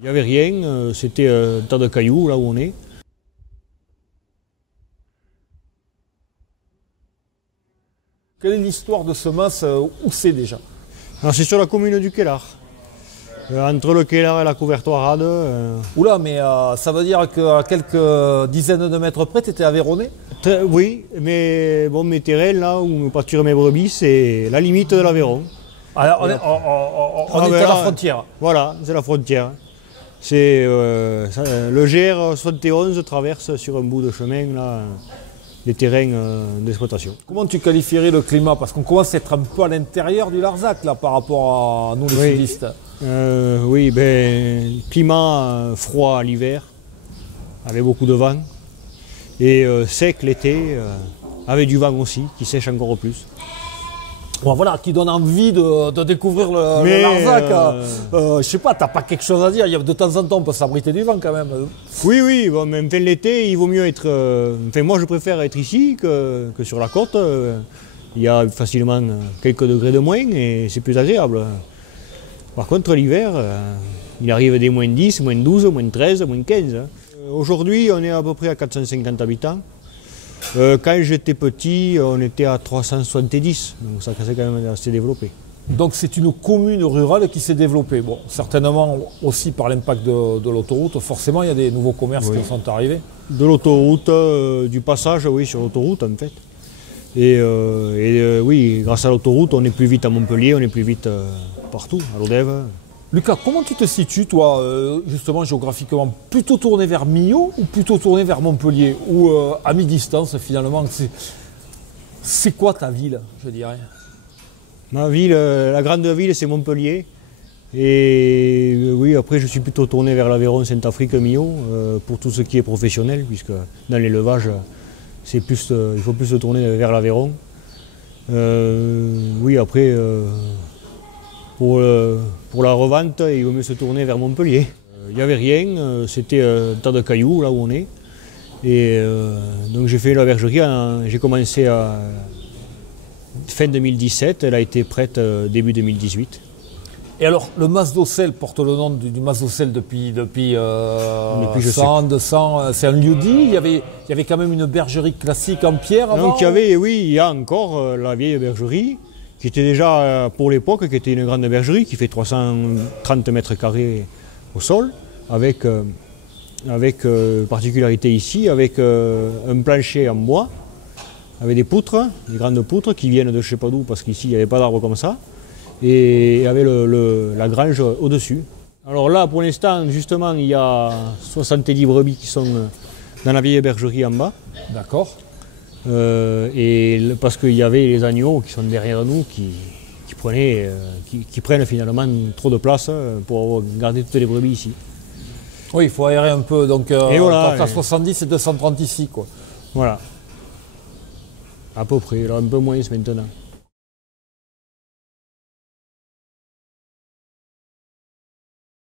Il n'y avait rien, c'était un tas de cailloux là où on est. Quelle est l'histoire de ce mas? Où c'est déjà? Alors c'est sur la commune du Kellar. Entre le Kellar et la Couvertoirade. Oula, mais ça veut dire qu'à quelques dizaines de mètres près, tu étais à Véronée? Oui, mais bon, mes terrains là où me pâturent mes brebis, c'est la limite de l'Aveyron. Alors, on est à la frontière. Voilà, c'est la frontière. C'est le GR 71 traverse sur un bout de chemin là, les terrains d'exploitation. Comment tu qualifierais le climat? Parce qu'on commence à être un peu à l'intérieur du Larzac là, par rapport à nous les sudistes. Oui, climat froid à l'hiver, avec beaucoup de vent, et sec l'été, avec du vent aussi, qui sèche encore plus. Bon, voilà, qui donne envie de découvrir le Larzac. Je sais pas, t'as pas quelque chose à dire? De temps en temps, on peut s'abriter du vent quand même. Oui, bon, même l'été, il vaut mieux être... moi, je préfère être ici que sur la côte. Il y a facilement quelques degrés de moins et c'est plus agréable. Par contre, l'hiver, il arrive des moins 10, moins 12, moins 13, moins 15. Aujourd'hui, on est à peu près à 450 habitants. Quand j'étais petit, on était à 370, donc ça s'est quand même assez développé. Donc c'est une commune rurale qui s'est développée. Bon, certainement aussi par l'impact de l'autoroute, forcément il y a des nouveaux commerces qui sont arrivés. De l'autoroute, du passage, oui, sur l'autoroute en fait. Et oui, grâce à l'autoroute, on est plus vite à Montpellier, on est plus vite partout, à Lodève. Lucas, comment tu te situes, toi, justement, géographiquement? Plutôt tourné vers Millau ou plutôt tourné vers Montpellier? Ou à mi-distance, finalement? C'est quoi ta ville, je dirais? Ma ville, la grande ville, c'est Montpellier. Et oui, après, je suis plutôt tourné vers l'Aveyron, Saint-Afrique, Millau, pour tout ce qui est professionnel, puisque dans l'élevage, il faut plus se tourner vers l'Aveyron. Oui, après... Pour la revente, il vaut mieux se tourner vers Montpellier. Il n'y avait rien, c'était un tas de cailloux là où on est. Et donc j'ai fait la bergerie, j'ai commencé à fin 2017, elle a été prête début 2018. Et alors, le mas d'Auxelles porte le nom du mas d'Auxelles depuis 100, 200, c'est un lieu-dit. Il y avait quand même une bergerie classique en pierre avant. Donc il y a encore la vieille bergerie, qui était déjà, pour l'époque, qui était une grande bergerie, qui fait 330 mètres carrés au sol, avec particularité ici, avec un plancher en bois, avec des poutres, des grandes poutres qui viennent de je ne sais pas d'où, parce qu'ici il n'y avait pas d'arbres comme ça, et avec la grange au-dessus. Alors là, pour l'instant, justement, il y a 70 brebis qui sont dans la vieille bergerie en bas. D'accord. Parce qu'il y avait les agneaux qui sont derrière nous qui prennent finalement trop de place pour garder toutes les brebis ici. Oui, il faut aérer un peu, donc voilà, quand tu as 70 et 230 ici, quoi. Voilà, à peu près, là, un peu moins maintenant.